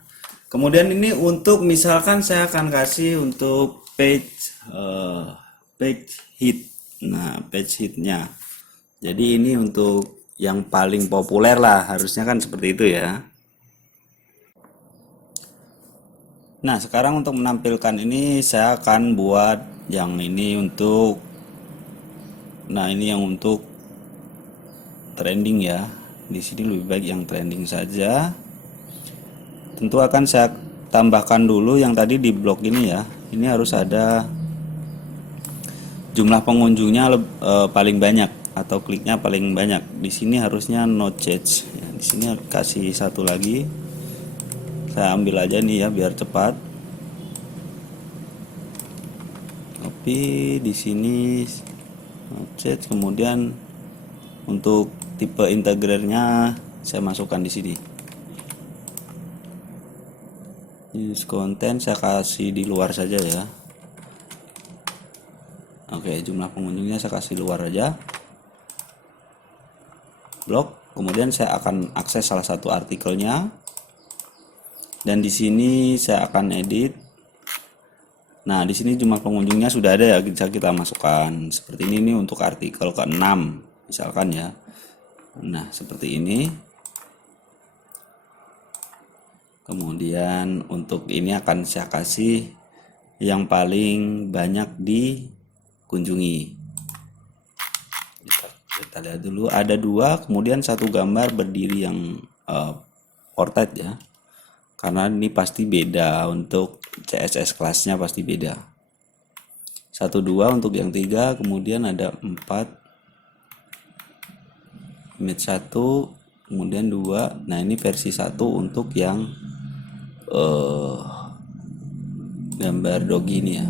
Kemudian ini untuk misalkan saya akan kasih untuk page hit. Nah page hitnya, jadi ini untuk yang paling populer lah, harusnya kan seperti itu ya. Nah sekarang untuk menampilkan ini saya akan buat yang ini untuk, nah ini yang untuk trending ya. Di sini lebih baik yang trending saja. Tentu akan saya tambahkan dulu yang tadi di blog ini ya. Ini harus ada jumlah pengunjungnya paling banyak atau kliknya paling banyak. Di sini harusnya no change. Ya, di sini kasih satu lagi. Saya ambil aja nih ya biar cepat. Copy di sini no change. Kemudian untuk tipe integrernya saya masukkan di sini. Use konten saya kasih di luar saja ya. Oke, jumlah pengunjungnya saya kasih luar aja. Blog. Kemudian saya akan akses salah satu artikelnya. Dan di sini saya akan edit. Nah, di sini jumlah pengunjungnya sudah ada ya, bisa kita masukkan. Seperti ini untuk artikel ke-6 misalkan ya. Nah, seperti ini. Kemudian untuk ini akan saya kasih yang paling banyak dikunjungi. Kita lihat dulu, ada 2, kemudian satu gambar berdiri yang portrait ya. Karena ini pasti beda, untuk CSS kelasnya pasti beda. 1, 2 untuk yang 3, kemudian ada 4. Image 1, kemudian 2. Nah, ini versi 1 untuk yang gambar doggy ini ya.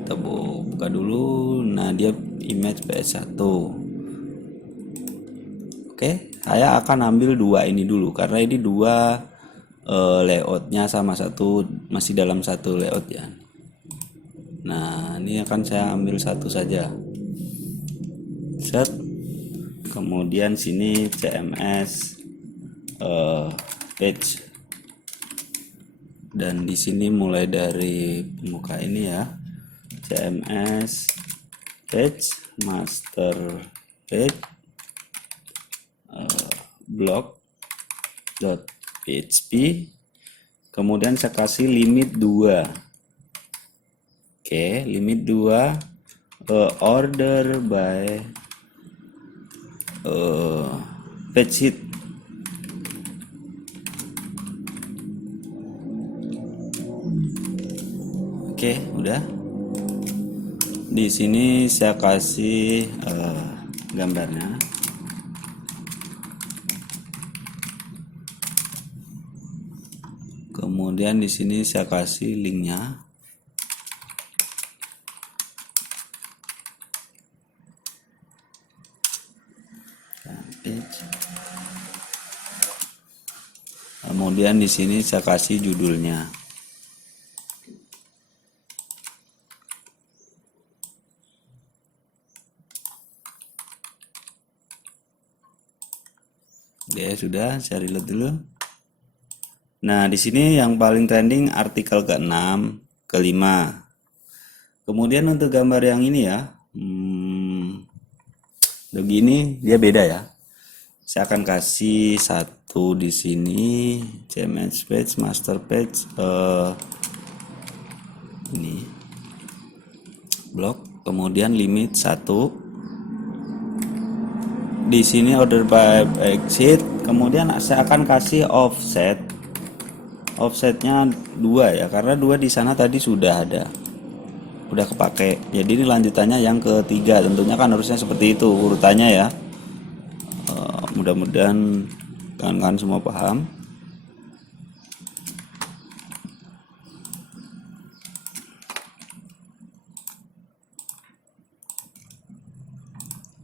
Kita buka dulu. Nah, dia image PS1. Oke, saya akan ambil 2 ini dulu karena ini 2 layoutnya sama, satu masih dalam satu layout ya. Nah, ini akan saya ambil satu saja. Set. Kemudian sini CMS page. Dan di sini mulai dari pembuka ini ya, CMS page, master page, blog.php. Kemudian saya kasih limit 2. Oke, limit 2 order by page hit. Oke, udah. Di sini saya kasih gambarnya. Kemudian di sini saya kasih linknya. Kemudian di sini saya kasih judulnya. Oke, sudah, saya reload dulu. Nah, di sini yang paling trending artikel ke-6, ke-5. Kemudian untuk gambar yang ini ya, begini dia beda ya. Saya akan kasih satu di sini, CMS page, master page, ini blok, kemudian limit 1. Di sini order by exit, kemudian saya akan kasih offset. Offsetnya 2 ya, karena 2 di sana tadi sudah ada, udah kepake. Jadi ini lanjutannya yang ketiga, tentunya kan harusnya seperti itu urutannya ya. Mudah-mudahan kawan-kawan semua paham.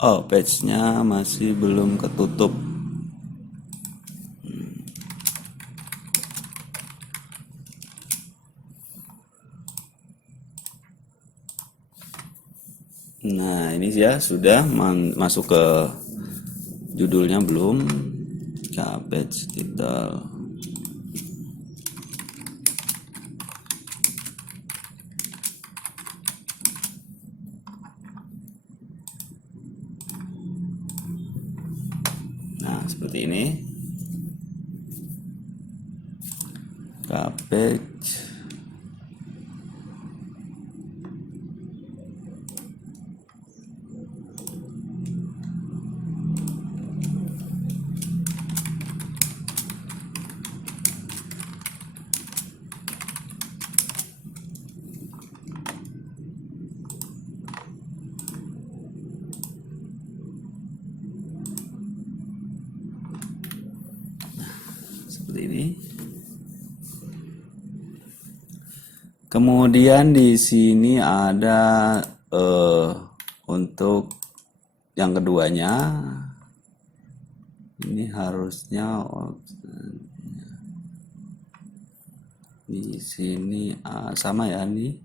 Oh, page-nya masih belum ketutup. Nah, ini ya sudah masuk ke judulnya belum. Page title. Nah, seperti ini. Page. Seperti ini. Kemudian di sini ada untuk yang keduanya. Ini harusnya di sini sama ya nih.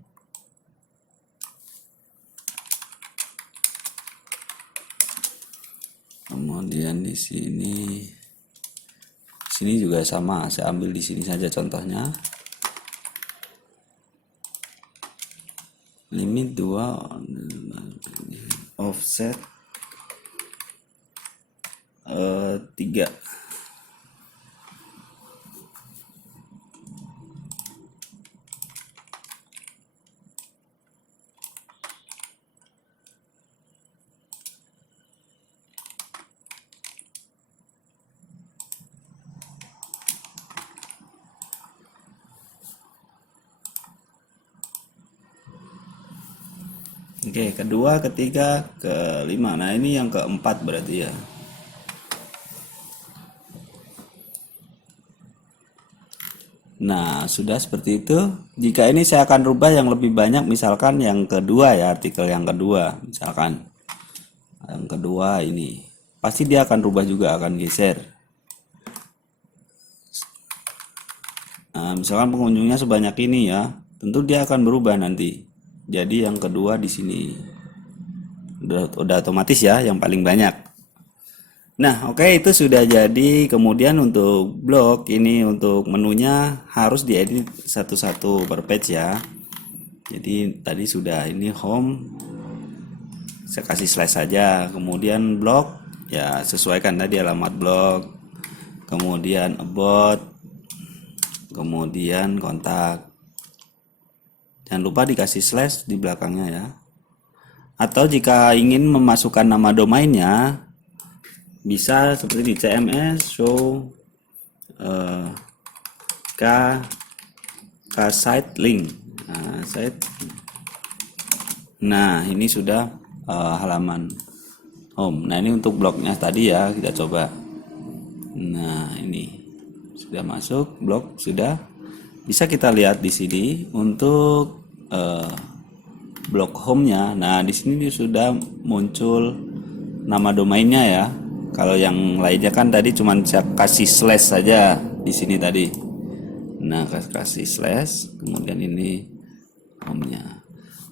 Kemudian di sini juga sama, saya ambil di sini saja contohnya. Limit 2, offset 3. Oke, kedua, ketiga, kelima. Nah, ini yang keempat berarti ya. Nah, sudah seperti itu. Jika ini saya akan rubah yang lebih banyak, misalkan yang kedua ya, artikel yang kedua. Misalkan yang kedua ini. Pasti dia akan rubah juga, akan geser. Nah, misalkan pengunjungnya sebanyak ini ya, tentu dia akan berubah nanti. Jadi yang kedua di sini udah otomatis ya, yang paling banyak. Nah, oke, itu sudah jadi. Kemudian untuk blog ini, untuk menunya harus diedit satu-satu per page ya. Jadi tadi sudah ini home, saya kasih slash saja. Kemudian blog ya sesuaikan tadi alamat blog. Kemudian about, kemudian kontak. Jangan lupa dikasih slash di belakangnya ya. Atau jika ingin memasukkan nama domainnya, bisa seperti di CMS show k site link. Nah, site Nah, ini sudah halaman home. Nah, ini untuk blognya tadi ya, kita coba. Nah, ini sudah masuk blog, sudah bisa kita lihat di sini untuk blog home-nya. Nah, di sini dia sudah muncul nama domainnya ya. Kalau yang lainnya kan tadi cuma saya kasih slash saja di sini tadi. Nah, kasih slash, kemudian ini home-nya.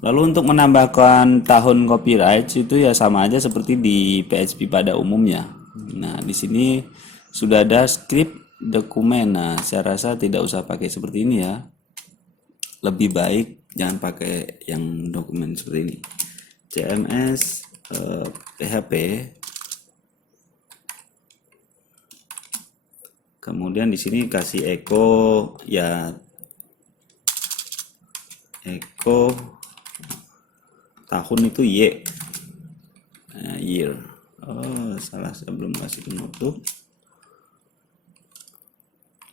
Lalu untuk menambahkan tahun copyright itu ya sama aja seperti di PHP pada umumnya. Nah, di sini sudah ada script dokumen. Nah, saya rasa tidak usah pakai seperti ini ya. Lebih baik jangan pakai yang dokumen seperti ini. CMS PHP. Kemudian di sini kasih echo ya, echo tahun itu Y. Nah, year. Oh, salah, saya belum kasih penutup.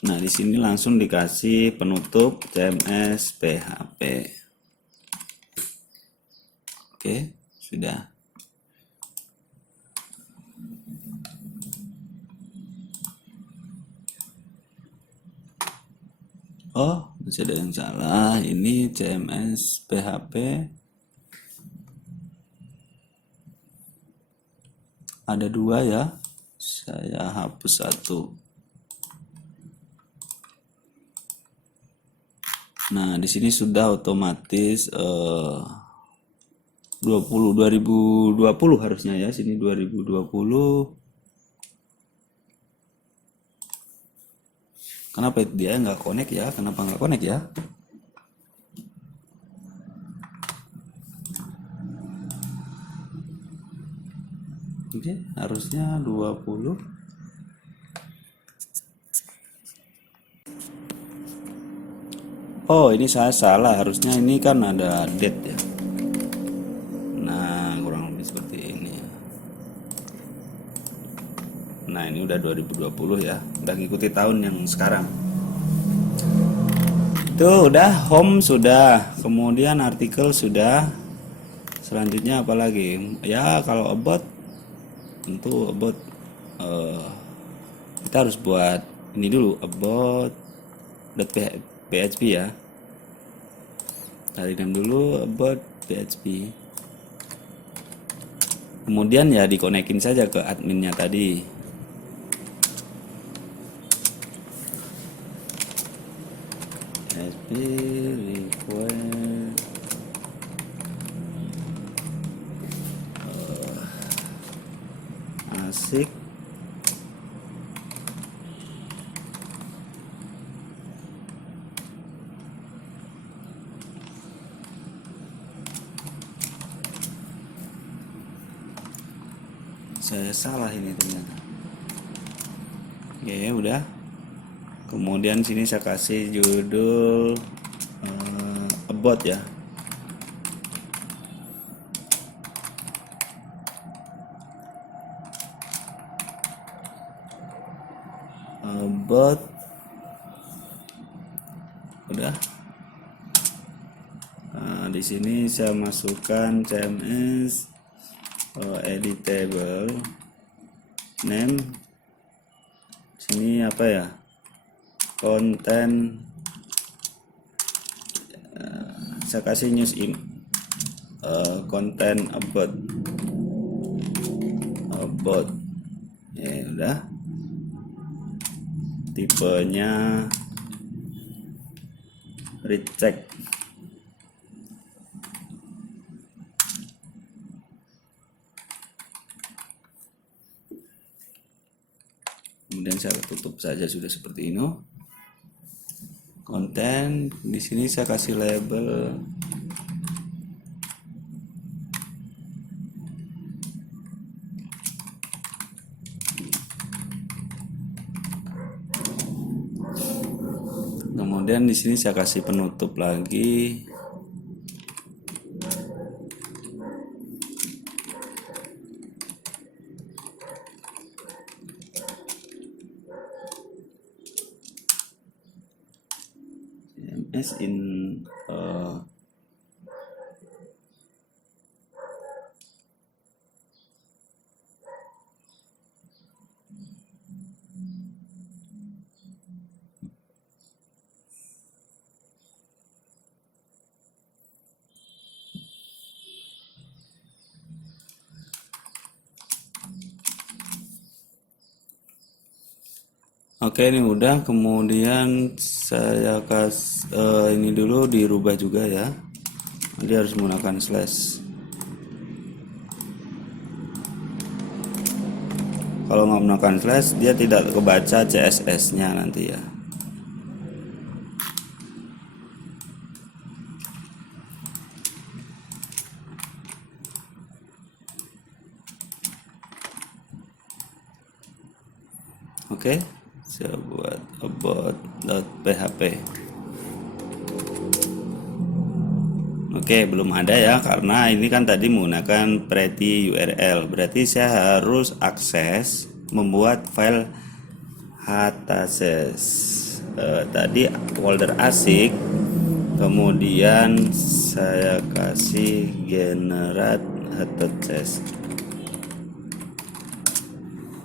Nah, di sini langsung dikasih penutup CMS PHP. Oke, sudah. Oh, masih ada yang salah. Ini CMS PHP. Ada dua ya. Saya hapus satu. Nah, di sini sudah otomatis 2020 harusnya ya. Sini 2020. Kenapa dia nggak connect ya? Kenapa nggak connect ya? Oke, harusnya 20. Oh, ini saya salah. Harusnya ini kan ada date ya. Nah, kurang lebih seperti ini. Nah, ini udah 2020 ya. Udah ngikuti tahun yang sekarang. Itu udah home sudah. Kemudian artikel sudah. Selanjutnya apa lagi? Ya, kalau about tentu about eh, kita harus buat ini dulu about.php ya. Cari name dulu about PHP. Kemudian ya dikonekin saja ke adminnya tadi. PHP request asik. Saya salah ini ternyata. Oke, udah. Kemudian sini saya kasih judul about ya. About udah. Nah, di sini saya masukkan CMS editable name. Sini apa ya? Konten. Saya kasih news in konten about ya udah. Tipenya recheck. Kemudian saya tutup saja, sudah seperti ini. Konten di sini saya kasih label kemudian di sini saya kasih penutup lagi. CMS in Oke, ini udah. Kemudian saya ini dulu dirubah juga ya. Dia harus menggunakan slash. Kalau nggak menggunakan slash, dia tidak kebaca CSS-nya nanti ya. Oke, saya buat about.php. Oke, belum ada ya, karena ini kan tadi menggunakan pretty URL. Berarti saya harus akses membuat file htaccess. Tadi folder asik, kemudian saya kasih generate htaccess.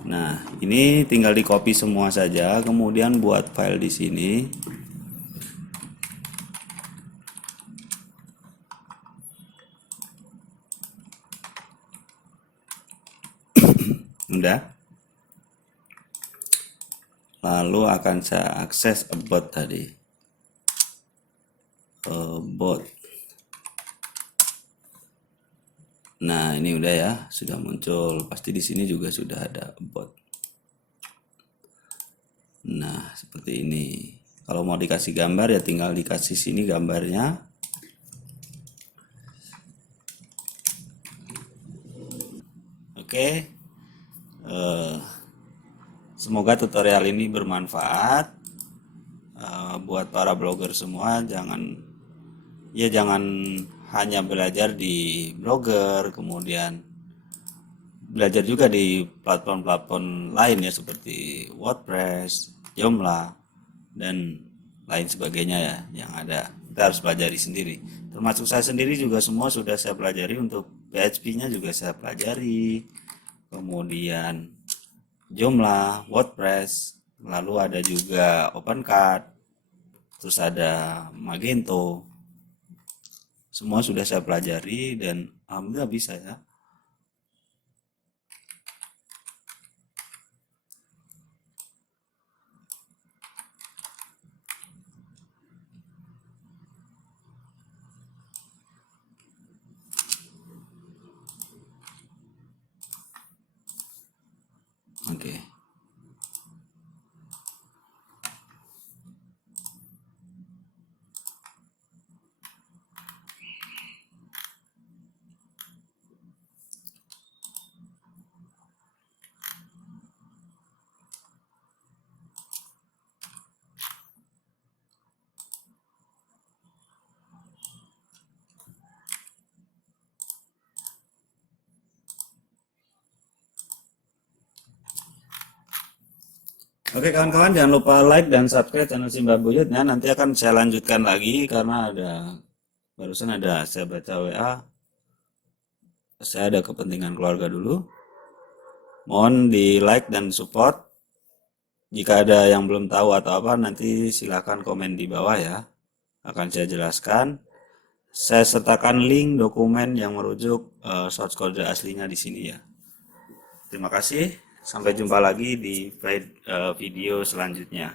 Nah, ini tinggal di copy semua saja, kemudian buat file di sini. Udah. Lalu akan saya akses about tadi. About. Nah, ini udah ya, sudah muncul. Pasti di sini juga sudah ada about. Nah, seperti ini. Kalau mau dikasih gambar ya tinggal dikasih sini gambarnya. Oke. Semoga tutorial ini bermanfaat buat para blogger semua. Jangan hanya belajar di Blogger, kemudian belajar juga di platform-platform lain ya seperti WordPress, Joomla, dan lain sebagainya ya yang ada. Kita harus pelajari sendiri. Termasuk saya sendiri juga semua sudah saya pelajari. Untuk PHP-nya juga saya pelajari. Kemudian Joomla, WordPress, lalu ada juga OpenCart, terus ada Magento. Semua sudah saya pelajari dan alhamdulillah bisa ya. Oke. Oke kawan-kawan, jangan lupa like dan subscribe channel Simba Buyut ya. Nanti akan saya lanjutkan lagi karena barusan ada saya baca WA. Saya ada kepentingan keluarga dulu. Mohon di like dan support. Jika ada yang belum tahu atau apa, nanti silahkan komen di bawah ya. Akan saya jelaskan. Saya sertakan link dokumen yang merujuk source code aslinya di sini ya. Terima kasih. Sampai jumpa lagi di video selanjutnya.